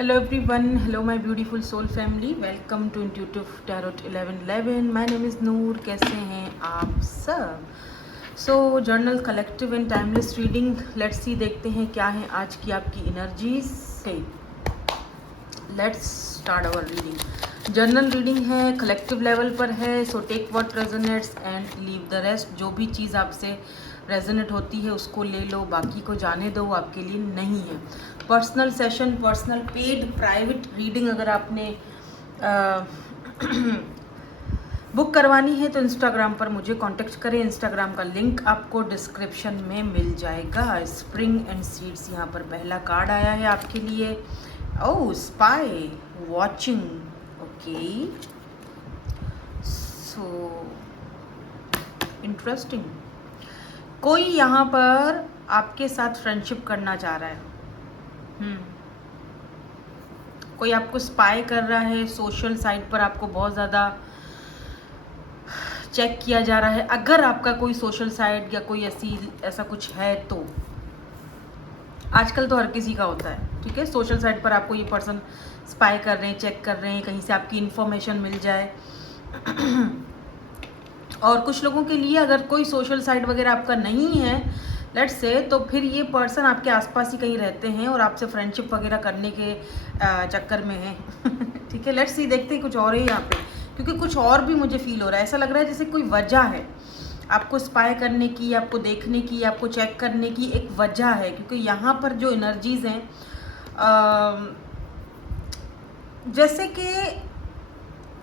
Hello everyone, hello my beautiful soul family, welcome to Intuitive Tarot 1111. My name is नूर. कैसे हैं आप सब? So general collective and timeless reading, let's see, देखते हैं क्या है आज की आपकी एनर्जीज से. Let's start our reading. General reading है, कलेक्टिव लेवल पर है, so take what resonates and leave the rest. जो भी चीज़ आपसे रेजोनेट होती है उसको ले लो, बाकी को जाने दो, आपके लिए नहीं है. Personal session, personal paid private reading अगर आपने बुक करवानी है तो इंस्टाग्राम पर मुझे कांटेक्ट करें. इंस्टाग्राम का लिंक आपको डिस्क्रिप्शन में मिल जाएगा. स्प्रिंग एंड सीड्स, यहाँ पर पहला कार्ड आया है आपके लिए. Oh, spy watching. Okay, so interesting. कोई यहाँ पर आपके साथ फ्रेंडशिप करना चाह रहा है. कोई आपको स्पाई कर रहा है. सोशल साइट पर आपको बहुत ज़्यादा चेक किया जा रहा है. अगर आपका कोई सोशल साइट या कोई ऐसा कुछ है तो आजकल तो हर किसी का होता है, ठीक है. सोशल साइट पर आपको ये पर्सन स्पाई कर रहे हैं, चेक कर रहे हैं, कहीं से आपकी इन्फॉर्मेशन मिल जाए. और कुछ लोगों के लिए अगर कोई सोशल साइट वगैरह आपका नहीं है, लेट्स से, तो फिर ये पर्सन आपके आसपास ही कहीं रहते हैं और आपसे फ्रेंडशिप वगैरह करने के चक्कर में है. ठीक है, लेट्स सी, देखते हैं कुछ और है यहाँ पे, क्योंकि कुछ और भी मुझे फील हो रहा है. ऐसा लग रहा है जैसे कोई वजह है आपको स्पाई करने की, आपको देखने की, आपको चेक करने की एक वजह है. क्योंकि यहाँ पर जो एनर्जीज हैं, जैसे कि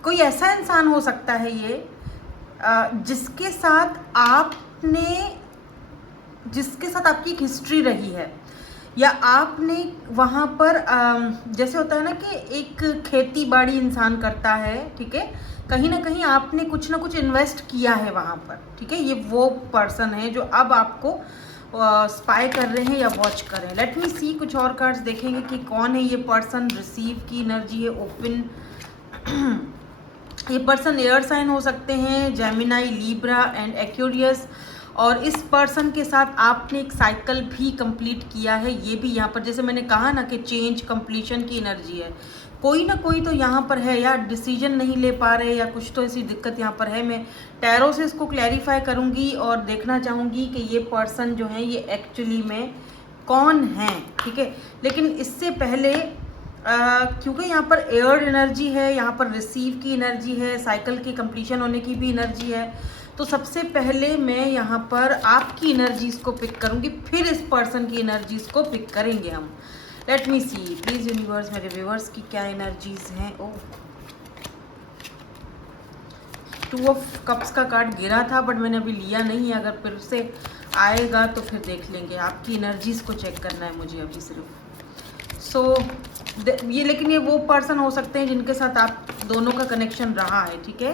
कोई ऐसा इंसान हो सकता है ये, जिसके साथ आपकी एक हिस्ट्री रही है, या आपने वहाँ पर जैसे होता है ना कि एक खेती बाड़ी इंसान करता है, ठीक है, कहीं ना कहीं आपने कुछ ना कुछ इन्वेस्ट किया है वहाँ पर, ठीक है. ये वो पर्सन है जो अब आपको स्पाई कर रहे हैं या वॉच कर रहे हैं. लेट मी सी, कुछ और कार्ड्स देखेंगे कि कौन है ये पर्सन. रिसीव की एनर्जी है, ओपन. ये पर्सन एयर साइन हो सकते हैं, जेमिनाई, लीब्रा एंड एक्वेरियस. और इस पर्सन के साथ आपने एक साइकिल भी कंप्लीट किया है. ये भी यहाँ पर, जैसे मैंने कहा ना कि चेंज कंप्लीशन की एनर्जी है. कोई ना कोई तो यहाँ पर है, या डिसीजन नहीं ले पा रहे, या कुछ तो ऐसी दिक्कत यहाँ पर है. मैं टैरो से इसको क्लैरिफाई करूँगी और देखना चाहूँगी कि ये पर्सन जो है ये एक्चुअली में कौन है, ठीक है. लेकिन इससे पहले क्योंकि यहाँ पर एयर एनर्जी है, यहाँ पर रिसीव की एनर्जी है, साइकिल की कंप्लीशन होने की भी एनर्जी है, तो सबसे पहले मैं यहाँ पर आपकी एनर्जीज़ को पिक करूँगी, फिर इस पर्सन की एनर्जीज़ को पिक करेंगे हम. Let me see, please universe, मेरे व्यूअर्स की क्या एनर्जीज़ हैं. ओह, 2 ऑफ कप्स का कार्ड गिरा था बट मैंने अभी लिया नहीं है. अगर फिर से आएगा तो फिर देख लेंगे. आपकी एनर्जीज़ को चेक करना है मुझे अभी सिर्फ. सो ये, लेकिन ये वो पर्सन हो सकते हैं जिनके साथ आप दोनों का कनेक्शन रहा है, ठीक है.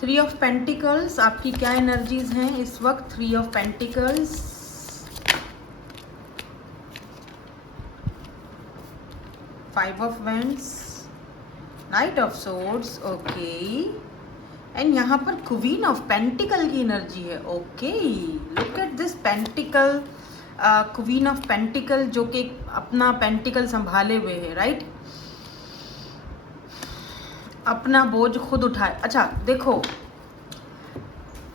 3 ऑफ पेंटिकल्स, आपकी क्या एनर्जीज हैं इस वक्त. 3 of pentacles, 5 of vends, night of swords. Okay, and यहाँ पर क्वीन ऑफ पेंटिकल की एनर्जी है. Okay, look at this pentacle, queen of pentacle, जो कि अपना पेंटिकल संभाले हुए है, राइट. अपना बोझ खुद उठाए. अच्छा देखो,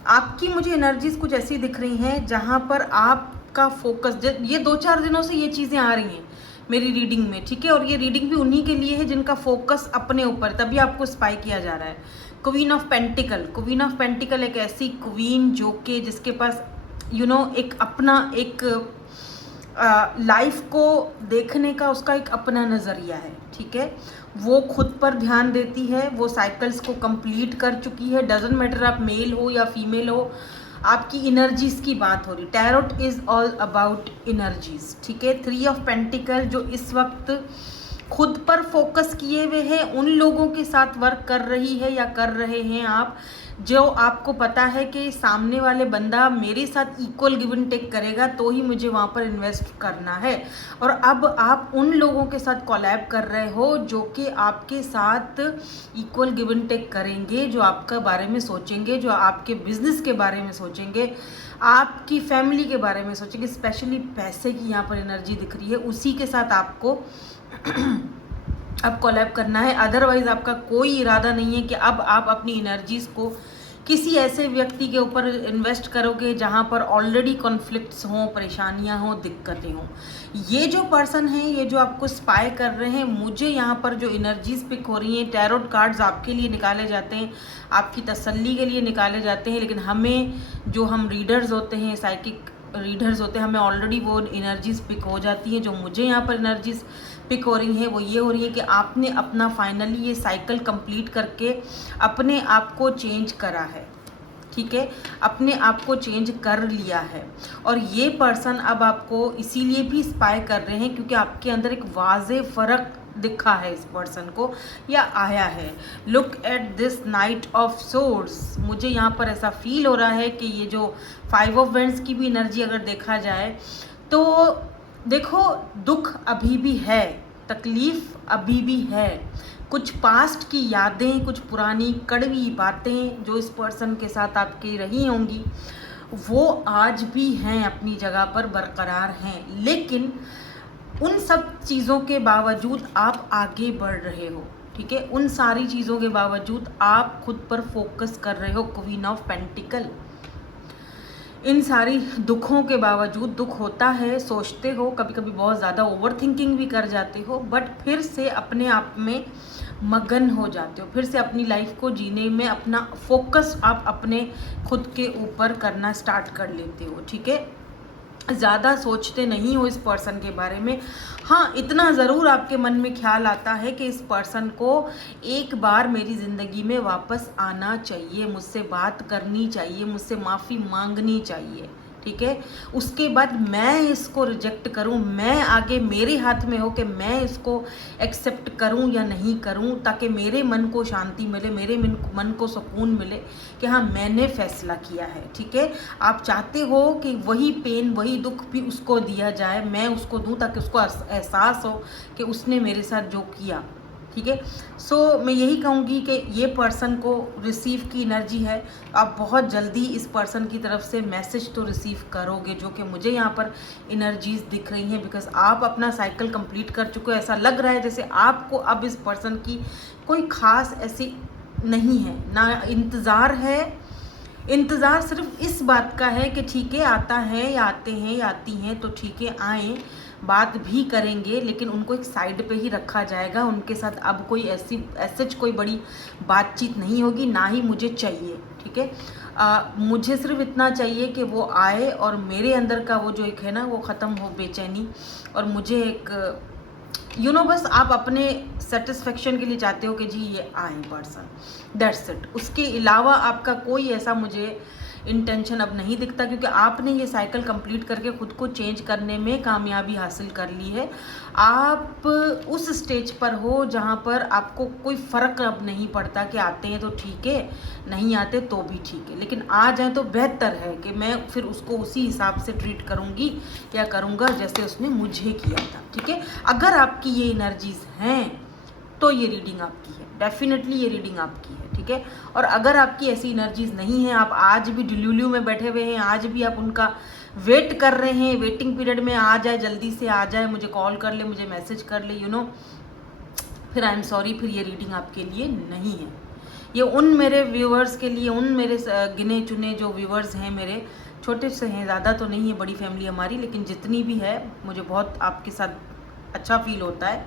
आपकी मुझे एनर्जीज कुछ ऐसी दिख रही हैं जहाँ पर आपका फोकस, ये 2-4 दिनों से ये चीज़ें आ रही हैं मेरी रीडिंग में, ठीक है. और ये रीडिंग भी उन्हीं के लिए है जिनका फोकस अपने ऊपर, तभी आपको स्पाई किया जा रहा है. Queen of pentacle, queen of pentacle एक ऐसी क्वीन जो कि जिसके पास एक अपना एक लाइफ को देखने का उसका एक अपना नज़रिया है, ठीक है. वो खुद पर ध्यान देती है, वो साइकिल्स को कंप्लीट कर चुकी है. डजेंट मैटर आप मेल हो या फीमेल हो, आपकी एनर्जीज की बात हो रही. Tarot is all about energies, ठीक है. 3 ऑफ पेंटिकल जो इस वक्त खुद पर फोकस किए हुए हैं, उन लोगों के साथ वर्क कर रही है या कर रहे हैं आप, जो आपको पता है कि सामने वाले बंदा मेरे साथ इक्वल गिव एंड टेक करेगा तो ही मुझे वहाँ पर इन्वेस्ट करना है. और अब आप उन लोगों के साथ कोलैब कर रहे हो जो कि आपके साथ इक्वल गिव एंड टेक करेंगे, जो आपका बारे में सोचेंगे, जो आपके बिजनेस के बारे में सोचेंगे, आपकी फैमिली के बारे में सोचेंगे, स्पेशली पैसे की यहाँ पर एनर्जी दिख रही है, उसी के साथ आपको अब कोलैब करना है। अदरवाइज आपका कोई इरादा नहीं है कि अब आप अपनी एनर्जीज को किसी ऐसे व्यक्ति के ऊपर इन्वेस्ट करोगे जहाँ पर ऑलरेडी कॉन्फ्लिक्ट्स हों, परेशानियाँ हों, दिक्कतें हों। ये जो पर्सन है, ये जो आपको स्पाई कर रहे हैं, मुझे यहाँ पर जो एनर्जीज पिक हो रही हैं, टैरोट कार्ड्स आपके लिए निकाले जाते हैं, आपकी तसल्ली के लिए निकाले जाते हैं, लेकिन हमें जो हम रीडर्स होते हैं, साइकिक रीडर्स होते हैं, हमें ऑलरेडी वो एनर्जीज पिक हो जाती हैं। जो मुझे यहाँ पर एनर्जीज पिक हो रही है वो ये हो रही है कि आपने अपना फाइनली ये साइकिल कंप्लीट करके अपने आप को चेंज करा है, ठीक है, अपने आप को चेंज कर लिया है। और ये पर्सन अब आपको इसीलिए भी स्पाई कर रहे हैं क्योंकि आपके अंदर एक वाज़े फ़र्क दिखा है इस पर्सन को या आया है। Look at this night of swords, मुझे यहाँ पर ऐसा फील हो रहा है कि ये जो 5 ऑफ वेंड्स की भी एनर्जी अगर देखा जाए तो देखो, दुख अभी भी है, तकलीफ अभी भी है, कुछ पास्ट की यादें, कुछ पुरानी कड़वी बातें जो इस पर्सन के साथ आपकी रही होंगी वो आज भी हैं, अपनी जगह पर बरकरार हैं। लेकिन उन सब चीज़ों के बावजूद आप आगे बढ़ रहे हो, ठीक है, उन सारी चीज़ों के बावजूद आप खुद पर फोकस कर रहे हो। क्वीन ऑफ पेंटिकल, इन सारी दुखों के बावजूद, दुख होता है, सोचते हो, कभी कभी बहुत ज़्यादा ओवर थिंकिंग भी कर जाते हो, बट फिर से अपने आप में मगन हो जाते हो, फिर से अपनी लाइफ को जीने में अपना फोकस आप अपने खुद के ऊपर करना स्टार्ट कर लेते हो, ठीक है। ज़्यादा सोचते नहीं हो इस पर्सन के बारे में। हाँ, इतना ज़रूर आपके मन में ख्याल आता है कि इस पर्सन को एक बार मेरी ज़िंदगी में वापस आना चाहिए, मुझसे बात करनी चाहिए, मुझसे माफ़ी मांगनी चाहिए, ठीक है। उसके बाद मैं इसको रिजेक्ट करूं, मैं आगे मेरे हाथ में हो कि मैं इसको एक्सेप्ट करूं या नहीं करूं, ताकि मेरे मन को शांति मिले, मेरे मन को सुकून मिले कि हाँ मैंने फैसला किया है, ठीक है। आप चाहते हो कि वही पेन, वही दुख भी उसको दिया जाए, मैं उसको दूं, ताकि उसको एहसास हो कि उसने मेरे साथ जो किया, ठीक है। सो मैं यही कहूँगी कि ये पर्सन को रिसीव की एनर्जी है, आप बहुत जल्दी इस पर्सन की तरफ से मैसेज तो रिसीव करोगे, जो कि मुझे यहाँ पर एनर्जीज दिख रही हैं, बिकॉज आप अपना साइकिल कंप्लीट कर चुके हो। ऐसा लग रहा है जैसे आपको अब इस पर्सन की कोई ख़ास ऐसी नहीं है ना, इंतज़ार है। इंतज़ार सिर्फ इस बात का है कि ठीक है, आता है या आते हैं या आती हैं तो ठीक है, आएँ, बात भी करेंगे, लेकिन उनको एक साइड पे ही रखा जाएगा। उनके साथ अब कोई ऐसी कोई बड़ी बातचीत नहीं होगी, ना ही मुझे चाहिए, ठीक है। मुझे सिर्फ इतना चाहिए कि वो आए और मेरे अंदर का वो जो एक है ना, वो ख़त्म हो बेचैनी, और मुझे एक बस आप अपने सेटिस्फेक्शन के लिए चाहते हो कि जी ये आए पर्सन, दैट्स इट। उसके अलावा आपका कोई ऐसा मुझे इंटेंशन अब नहीं दिखता, क्योंकि आपने ये साइकिल कंप्लीट करके खुद को चेंज करने में कामयाबी हासिल कर ली है। आप उस स्टेज पर हो जहाँ पर आपको कोई फ़र्क अब नहीं पड़ता कि आते हैं तो ठीक है, नहीं आते तो भी ठीक है, लेकिन आ जाए तो बेहतर है कि मैं फिर उसको उसी हिसाब से ट्रीट करूँगी या करूँगा जैसे उसने मुझे किया था, ठीक है। अगर आपकी ये एनर्जीज़ हैं तो ये रीडिंग आपकी है, डेफिनेटली ये रीडिंग आपकी है, ठीक है। और अगर आपकी ऐसी एनर्जीज नहीं है, आप आज भी डिल्यूल्यू में बैठे हुए हैं, आज भी आप उनका वेट कर रहे हैं, वेटिंग पीरियड में आ जाए, जल्दी से आ जाए, मुझे कॉल कर ले, मुझे मैसेज कर ले, फिर आई एम सॉरी, फिर ये रीडिंग आपके लिए नहीं है। ये उन मेरे व्यूअर्स के लिए, उन मेरे गिने चुने जो व्यूअर्स हैं, मेरे छोटे से हैं, ज़्यादा तो नहीं है, बड़ी फैमिली हमारी, लेकिन जितनी भी है मुझे बहुत आपके साथ अच्छा फील होता है।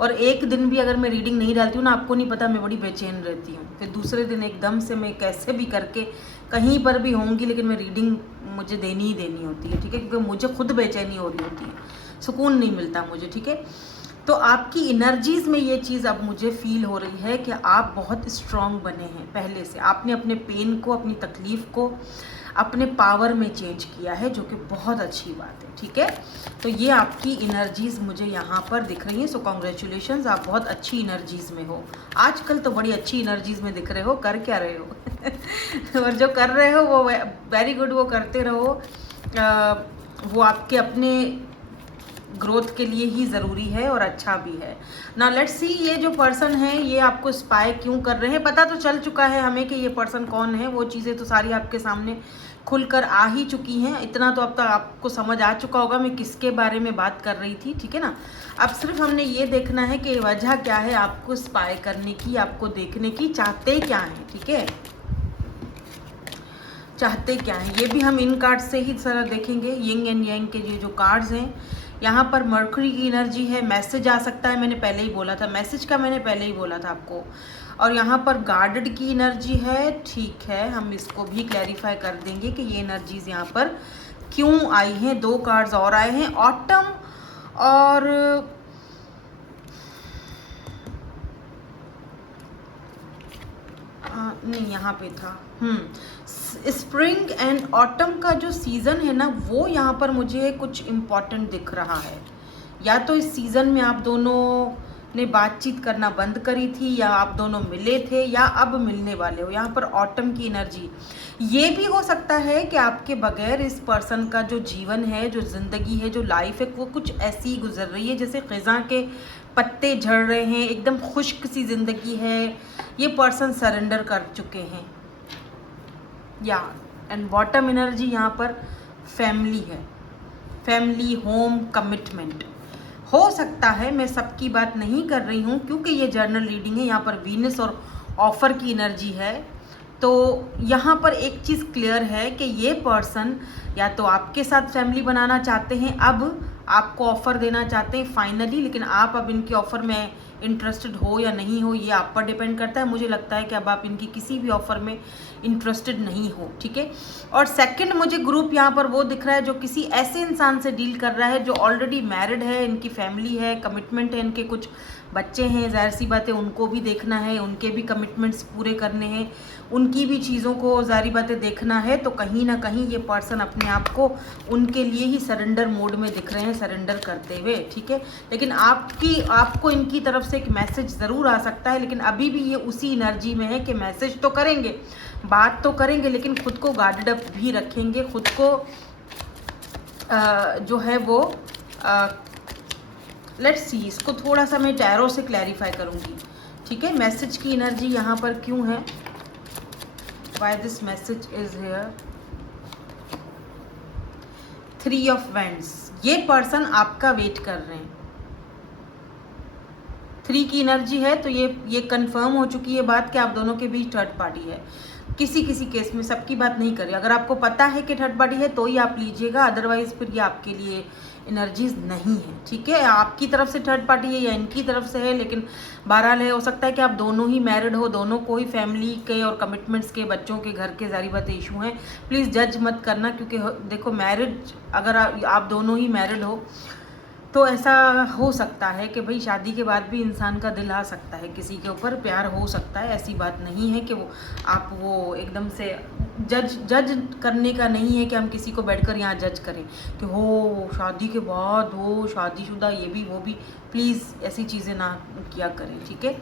और एक दिन भी अगर मैं रीडिंग नहीं डालती हूँ ना, आपको नहीं पता, मैं बड़ी बेचैन रहती हूँ। फिर दूसरे दिन एकदम से मैं कैसे भी करके कहीं पर भी होंगी, लेकिन मैं रीडिंग मुझे देनी ही देनी होती है, ठीक है, क्योंकि मुझे खुद बेचैनी हो रही होती है, सुकून नहीं मिलता मुझे, ठीक है। तो आपकी एनर्जीज़ में ये चीज़ अब मुझे फील हो रही है कि आप बहुत स्ट्रॉन्ग बने हैं पहले से। आपने अपने पेन को, अपनी तकलीफ़ को अपने पावर में चेंज किया है, जो कि बहुत अच्छी बात है, ठीक है। तो ये आपकी एनर्जीज़ मुझे यहाँ पर दिख रही हैं। सो कॉन्ग्रेचुलेशंस, आप बहुत अच्छी एनर्जीज़ में हो आजकल, तो बड़ी अच्छी एनर्जीज़ में दिख रहे हो। कर क्या रहे हो और जो कर रहे हो वो वेरी गुड, वो करते रहो, वो आपके अपने ग्रोथ के लिए ही ज़रूरी है और अच्छा भी है ना। लेट्स सी, ये जो पर्सन है ये आपको स्पाई क्यों कर रहे हैं। पता तो चल चुका है हमें कि ये पर्सन कौन है, वो चीज़ें तो सारी आपके सामने खुलकर आ ही चुकी हैं। इतना तो अब तक आपको समझ आ चुका होगा मैं किसके बारे में बात कर रही थी, ठीक है ना। अब सिर्फ हमने ये देखना है कि वजह क्या है आपको स्पाई करने की, आपको देखने की, चाहते क्या हैं, ठीक है, चाहते क्या हैं। ये भी हम इन कार्ड से ही सारा देखेंगे, यिंग एंड यांग के ये जो कार्ड्स हैं। यहाँ पर मर्करी की एनर्जी है, मैसेज आ सकता है, मैंने पहले ही बोला था, मैसेज का मैंने पहले ही बोला था आपको। और यहाँ पर गार्डेड की एनर्जी है, ठीक है, हम इसको भी क्लैरिफाई कर देंगे कि ये एनर्जीज यहाँ पर क्यों आई हैं। 2 कार्ड्स और आए हैं, ऑटम और नहीं यहाँ पे था स्प्रिंग एंड ऑटम का जो सीज़न है ना, वो यहाँ पर मुझे कुछ इम्पॉर्टेंट दिख रहा है। या तो इस सीज़न में आप दोनों ने बातचीत करना बंद करी थी, या आप दोनों मिले थे, या अब मिलने वाले हो। यहाँ पर ऑटम की एनर्जी, ये भी हो सकता है कि आपके बगैर इस पर्सन का जो जीवन है, जो ज़िंदगी है, जो लाइफ है, वो कुछ ऐसी ही गुजर रही है जैसे ख़ज़ां के पत्ते झड़ रहे हैं, एकदम खुश्क सी ज़िंदगी है। ये पर्सन सरेंडर कर चुके हैं। या एंड बॉटम एनर्जी यहाँ पर फैमिली है, फैमिली, होम, कमिटमेंट हो सकता है। मैं सबकी बात नहीं कर रही हूँ क्योंकि ये जर्नल रीडिंग है। यहाँ पर वीनस और ऑफर की एनर्जी है। तो यहाँ पर एक चीज़ क्लियर है कि ये पर्सन या तो आपके साथ फैमिली बनाना चाहते हैं, अब आपको ऑफ़र देना चाहते हैं फाइनली, लेकिन आप अब इनकी ऑफ़र में इंटरेस्टेड हो या नहीं हो ये आप पर डिपेंड करता है। मुझे लगता है कि अब आप इनकी किसी भी ऑफ़र में इंटरेस्टेड नहीं हो, ठीक है। और सेकंड मुझे ग्रुप यहाँ पर वो दिख रहा है जो किसी ऐसे इंसान से डील कर रहा है जो ऑलरेडी मैरिड है, इनकी फैमिली है, कमिटमेंट है, इनके कुछ बच्चे हैं, जाहिर सी बात है उनको भी देखना है, उनके भी कमिटमेंट्स पूरे करने हैं, उनकी भी चीज़ों को जाहिर बातें देखना है। तो कहीं ना कहीं ये पर्सन अपने आप को उनके लिए ही सरेंडर मोड में दिख रहे हैं, सरेंडर करते हुए, ठीक है। लेकिन आपको इनकी तरफ से एक मैसेज ज़रूर आ सकता है, लेकिन अभी भी ये उसी एनर्जी में है कि मैसेज तो करेंगे, बात तो करेंगे, लेकिन खुद को गार्डेड अप भी रखेंगे, खुद को जो है वो लेट्स सी, इसको थोड़ा सा मैं टैरो से क्लैरिफाई करूँगी, ठीक है। मैसेज की एनर्जी यहाँ पर क्यों है, why this message is here. 3 of wands, ये पर्सन आपका वेट कर रहे हैं। 3 की एनर्जी है तो ये कंफर्म हो चुकी है बात कि आप दोनों के बीच थर्ड पार्टी है। किसी किसी केस में, सबकी बात नहीं करिए। अगर आपको पता है कि थर्ड पार्टी है तो ही आप लीजिएगा, अदरवाइज फिर ये आपके लिए एनर्जीज नहीं है, ठीक है। आपकी तरफ से थर्ड पार्टी है या इनकी तरफ से है, लेकिन बहरहाल है, हो सकता है कि आप दोनों ही मैरिड हो, दोनों को ही फैमिली के और कमिटमेंट्स के, बच्चों के, घर के जारी बात इशू हैं। प्लीज़ जज मत करना, क्योंकि देखो मैरिज, अगर आप दोनों ही मैरिड हो तो ऐसा हो सकता है कि भाई शादी के बाद भी इंसान का दिल आ सकता है, किसी के ऊपर प्यार हो सकता है। ऐसी बात नहीं है कि वो एकदम से जज करने का नहीं है कि हम किसी को बैठकर यहाँ जज करें कि हो शादी के बाद हो शादीशुदा ये भी वो भी। प्लीज़ ऐसी चीज़ें ना किया करें, ठीक है।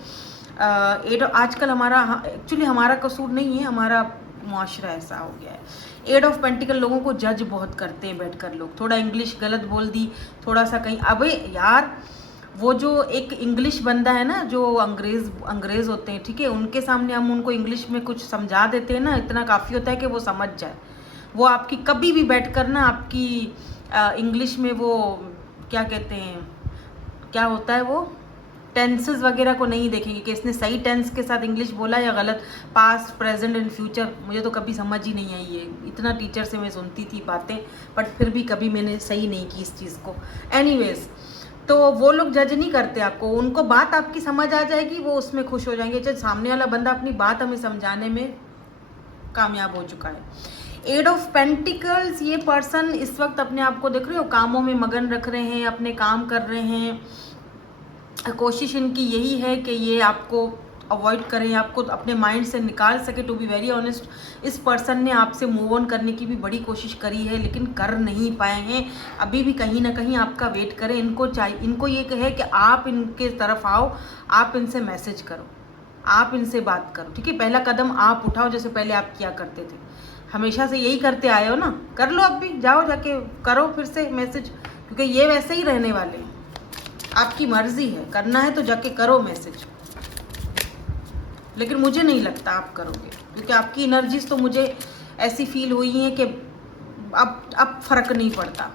आजकल एक्चुअली हमारा कसूर नहीं है, हमारा मुआशरा ऐसा हो गया है। 8 ऑफ पेंटिकल लोगों को जज बहुत करते हैं बैठकर लोग, थोड़ा इंग्लिश गलत बोल दी, थोड़ा सा कहीं, अबे यार वो जो एक इंग्लिश बंदा है ना, जो अंग्रेज़ होते हैं, ठीक है, उनके सामने हम उनको इंग्लिश में कुछ समझा देते हैं ना, इतना काफ़ी होता है कि वो समझ जाए। वो आपकी कभी भी बैठकर ना आपकी इंग्लिश में वो क्या कहते हैं, क्या होता है वो टेंसेस वगैरह को नहीं देखेंगे कि इसने सही टेंस के साथ इंग्लिश बोला या गलत, पास्ट, प्रेजेंट एंड फ्यूचर। मुझे तो कभी समझ ही नहीं आई है, इतना टीचर से मैं सुनती थी बातें, बट फिर भी कभी मैंने सही नहीं की इस चीज़ को। एनीवेज, तो वो लोग जज नहीं करते आपको, उनको बात आपकी समझ आ जाएगी, वो उसमें खुश हो जाएंगे, चाहे सामने वाला बंदा अपनी बात हमें समझाने में कामयाब हो चुका है। 8 ऑफ पेंटिकल्स, ये पर्सन इस वक्त अपने आप को देख रहे हो कामों में मगन रख रहे हैं, अपने काम कर रहे हैं। कोशिश इनकी यही है कि ये आपको अवॉइड करें, आपको अपने माइंड से निकाल सके। टू बी वेरी ऑनेस्ट, इस पर्सन ने आपसे मूव ऑन करने की भी बड़ी कोशिश करी है, लेकिन कर नहीं पाए हैं। अभी भी कहीं ना कहीं आपका वेट करें। इनको ये कहे कि आप इनके तरफ आओ, आप इनसे मैसेज करो, आप इनसे बात करो, ठीक है। पहला कदम आप उठाओ, जैसे पहले आप किया करते थे, हमेशा से यही करते आए हो ना, कर लो अब भी, जाओ जाके करो फिर से मैसेज, क्योंकि ये वैसे ही रहने वाले हैं। आपकी मर्जी है, करना है तो जाके करो मैसेज, लेकिन मुझे नहीं लगता आप करोगे, क्योंकि आपकी एनर्जीज तो मुझे ऐसी फील हुई हैं कि अब फ़र्क नहीं पड़ता,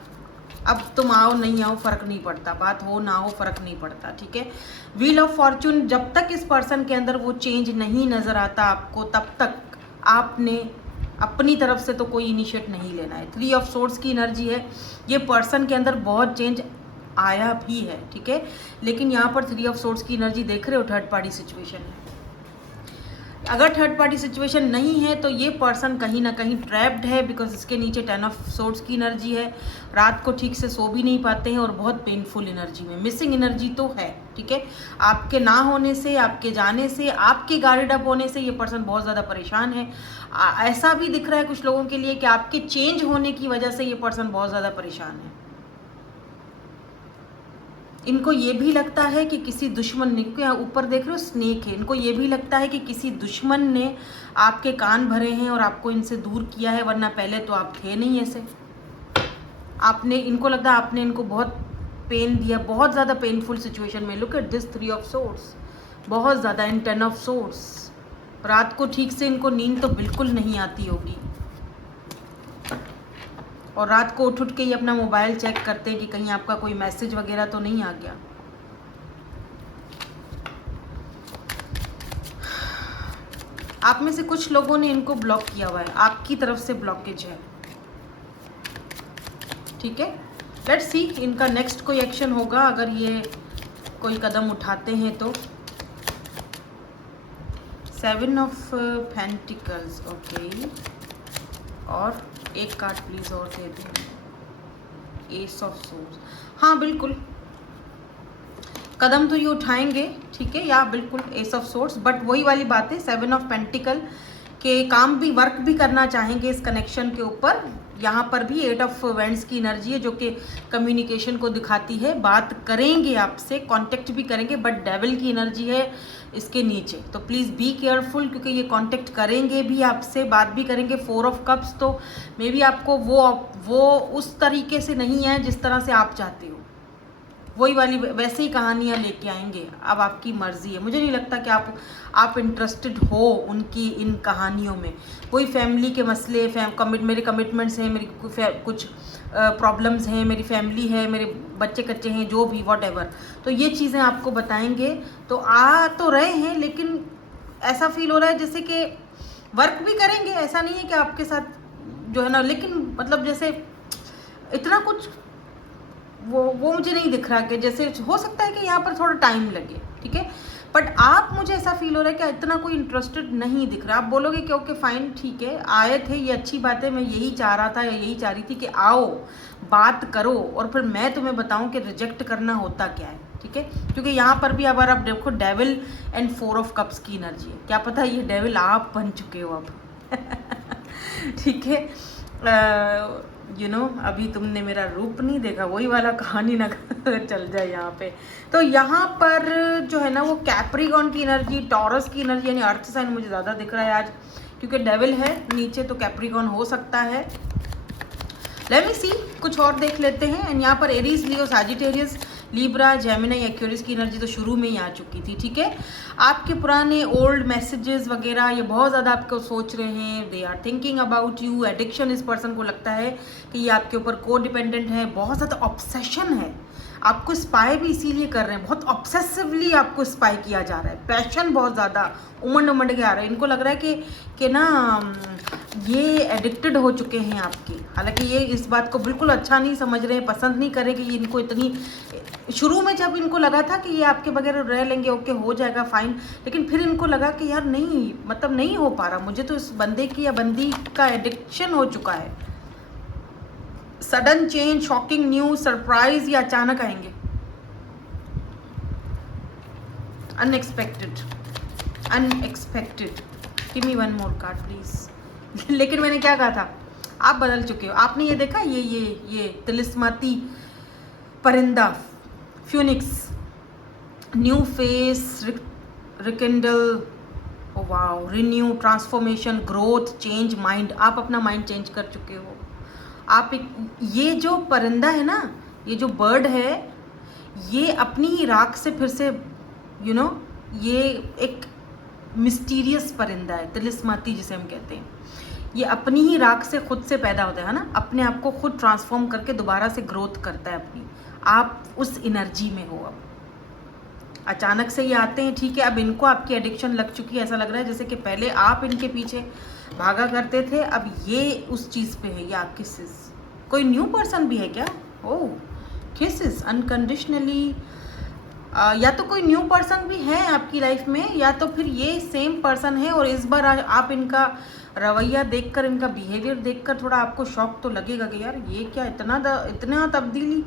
अब तुम आओ नहीं आओ फ़र्क नहीं पड़ता, बात हो ना हो फ़र्क नहीं पड़ता, ठीक है। व्हील ऑफ फॉर्चून, जब तक इस पर्सन के अंदर वो चेंज नहीं नज़र आता आपको, तब तक आपने अपनी तरफ से तो कोई इनिशिएट नहीं लेना है। 3 ऑफ सोर्ड्स की एनर्जी है, ये पर्सन के अंदर बहुत चेंज आया भी है, ठीक है, लेकिन यहाँ पर 3 ऑफ सोर्ड्स की एनर्जी देख रहे हो, थर्ड पार्टी सिचुएशन है। अगर थर्ड पार्टी सिचुएशन नहीं है तो ये पर्सन कहीं ना कहीं ट्रैप्ड है, बिकॉज इसके नीचे 10 ऑफ सोर्ड्स की एनर्जी है। रात को ठीक से सो भी नहीं पाते हैं और बहुत पेनफुल एनर्जी में, मिसिंग एनर्जी तो है, ठीक है। आपके ना होने से, आपके जाने से, आपके गार्डेड अप होने से ये पर्सन बहुत ज़्यादा परेशान है। ऐसा भी दिख रहा है कुछ लोगों के लिए कि आपके चेंज होने की वजह से ये पर्सन बहुत ज़्यादा परेशान है। इनको ये भी लगता है कि किसी दुश्मन ने, क्योंकि यहाँ ऊपर देख रहे हो स्नेक है, इनको ये भी लगता है कि किसी दुश्मन ने आपके कान भरे हैं और आपको इनसे दूर किया है, वरना पहले तो आप थे नहीं ऐसे। आपने, इनको लगता है आपने इनको बहुत पेन दिया, बहुत ज़्यादा पेनफुल सिचुएशन में। Look at this 3 of swords, बहुत ज़्यादा, इन 10 ऑफ सोर्ड्स। रात को ठीक से इनको नींद तो बिल्कुल नहीं आती होगी और रात को उठ के ये अपना मोबाइल चेक करते हैं कि कहीं आपका कोई मैसेज वगैरह तो नहीं आ गया। आप में से कुछ लोगों ने इनको ब्लॉक किया हुआ है, आपकी तरफ से ब्लॉकेज है, ठीक है। लेट्स सी इनका नेक्स्ट कोई एक्शन होगा अगर ये कोई कदम उठाते हैं तो। 7 ऑफ पेंटिकल्स, ओके, और एक कार्ड प्लीज और दे दें, एस ऑफ सोर्ड्स। हाँ बिल्कुल, कदम तो ये उठाएंगे, ठीक है, या बिल्कुल एस ऑफ सोर्ड्स, बट वही वाली बात है, 7 ऑफ पेंटिकल के काम भी, वर्क भी करना चाहेंगे इस कनेक्शन के ऊपर। यहाँ पर भी 8 ऑफ वेंड्स की एनर्जी है जो कि कम्युनिकेशन को दिखाती है, बात करेंगे आपसे, कांटेक्ट भी करेंगे, बट डेविल की एनर्जी है इसके नीचे, तो प्लीज़ बी केयरफुल, क्योंकि ये कांटेक्ट करेंगे भी आपसे, बात भी करेंगे। 4 ऑफ कप्स, तो मे बी आपको वो उस तरीके से नहीं है जिस तरह से आप चाहते हो, वही वाली वैसे ही कहानियाँ लेके आएंगे। अब आपकी मर्जी है, मुझे नहीं लगता कि आप इंटरेस्टेड हो उनकी इन कहानियों में। कोई फैमिली के मसले, मेरे कमिटमेंट्स हैं, मेरी कुछ प्रॉब्लम्स हैं, मेरी फैमिली है, मेरे बच्चे कच्चे हैं, जो भी वॉट एवर, तो ये चीज़ें आपको बताएंगे। तो आ तो रहे हैं, लेकिन ऐसा फील हो रहा है जैसे कि वर्क भी करेंगे, ऐसा नहीं है कि आपके साथ जो है ना, लेकिन मतलब जैसे इतना कुछ वो मुझे नहीं दिख रहा कि जैसे, हो सकता है कि यहाँ पर थोड़ा टाइम लगे, ठीक है, बट आप, मुझे ऐसा फील हो रहा है कि इतना कोई इंटरेस्टेड नहीं दिख रहा। आप बोलोगे कि ओके फाइन, ठीक है, आए थे, ये अच्छी बात है, मैं यही चाह रहा था या यही चाह रही थी कि आओ बात करो और फिर मैं तुम्हें बताऊं कि रिजेक्ट करना होता क्या है, ठीक है। क्योंकि यहाँ पर भी अगर आप देखो डेविल एंड 4 ऑफ कप्स की एनर्जी है, क्या पता ये डेविल आप बन चुके हो अब ठीक है, अभी तुमने मेरा रूप नहीं देखा, वही वाला कहानी ना चल जाए यहाँ पे। तो यहाँ पर जो है ना वो कैप्रिकॉर्न की एनर्जी, टॉरस की एनर्जी, यानी अर्थ साइन मुझे ज़्यादा दिख रहा है आज, क्योंकि डेविल है नीचे, तो कैप्रिकॉर्न हो सकता है। लेट मी सी, कुछ और देख लेते हैं। एंड यहाँ पर एरीज, लियो, सैजिटेरियस, लिब्रा, जेमिनी, एक्वेरियस की एनर्जी तो शुरू में ही आ चुकी थी, ठीक है। आपके पुराने ओल्ड मैसेजेस वगैरह ये बहुत ज़्यादा आपको सोच रहे हैं, they are thinking about you. Addiction, इस पर्सन को लगता है कि ये आपके ऊपर को डिपेंडेंट है, बहुत ज़्यादा ऑब्सेशन है, आपको स्पाई भी इसीलिए कर रहे हैं, बहुत ऑब्सेसिवली आपको स्पाई किया जा रहा है, पैशन बहुत ज़्यादा उमड़ के आ रहा है। इनको लग रहा है कि ना ये एडिक्टेड हो चुके हैं आपकी, हालांकि ये इस बात को बिल्कुल अच्छा नहीं समझ रहे हैं, पसंद नहीं करें कि ये इनको इतनी, शुरू में जब इनको लगा था कि ये आपके बगैर रह लेंगे, ओके हो जाएगा फाइन, लेकिन फिर इनको लगा कि यार नहीं, मतलब नहीं हो पा रहा, मुझे तो इस बंदे की या बंदी का एडिक्शन हो चुका है। Sudden change, shocking news, surprise, ये अचानक आएंगे, unexpected. Give me one more card please लेकिन मैंने क्या कहा था, आप बदल चुके हो। आपने ये देखा, ये तिलिस्माती परिंदा, Phoenix, new face, rekindle, wow, renew, transformation, growth, change mind. आप अपना माइंड चेंज कर चुके हो। आप ये जो परिंदा है ना, ये जो बर्ड है, ये अपनी ही राख से फिर से ये एक मिस्टीरियस परिंदा है, तिलिस्माती जिसे हम कहते हैं। ये अपनी ही राख से खुद से पैदा होता है ना, अपने आप को खुद ट्रांसफॉर्म करके दोबारा से ग्रोथ करता है अपनी। आप उस एनर्जी में हो अब। अचानक से ये आते हैं, ठीक है, अब इनको आपकी एडिक्शन लग चुकी है, ऐसा लग रहा है जैसे कि पहले आप इनके पीछे भागा करते थे, अब ये उस चीज़ पे है। या किसेस, कोई न्यू पर्सन भी है क्या? ओह, किसेस अनकंडीशनली, या तो कोई न्यू पर्सन भी है आपकी लाइफ में, या तो फिर ये सेम पर्सन है। और इस बार आप इनका रवैया देखकर, इनका बिहेवियर देखकर थोड़ा आपको शॉक तो लगेगा कि यार ये क्या, इतना तब्दीली,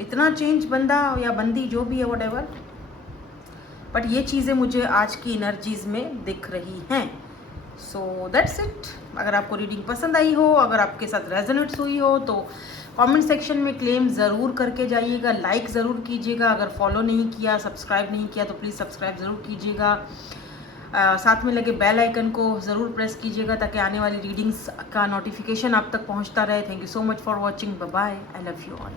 इतना चेंज बंदा या बंदी जो भी है, व्हाटएवर। बट ये चीज़ें मुझे आज की एनर्जीज में दिख रही हैं। So that's it. अगर आपको रीडिंग पसंद आई हो, अगर आपके साथ रेजोनेट्स हुई हो, तो कमेंट सेक्शन में क्लेम ज़रूर करके जाइएगा, लाइक ज़रूर कीजिएगा। अगर फॉलो नहीं किया, सब्सक्राइब नहीं किया, तो प्लीज़ सब्सक्राइब ज़रूर कीजिएगा। साथ में लगे बेल आइकन को ज़रूर प्रेस कीजिएगा ताकि आने वाली रीडिंग्स का नोटिफिकेशन आप तक पहुंचता रहे। Thank you so much for watching. Bye bye. I love you all.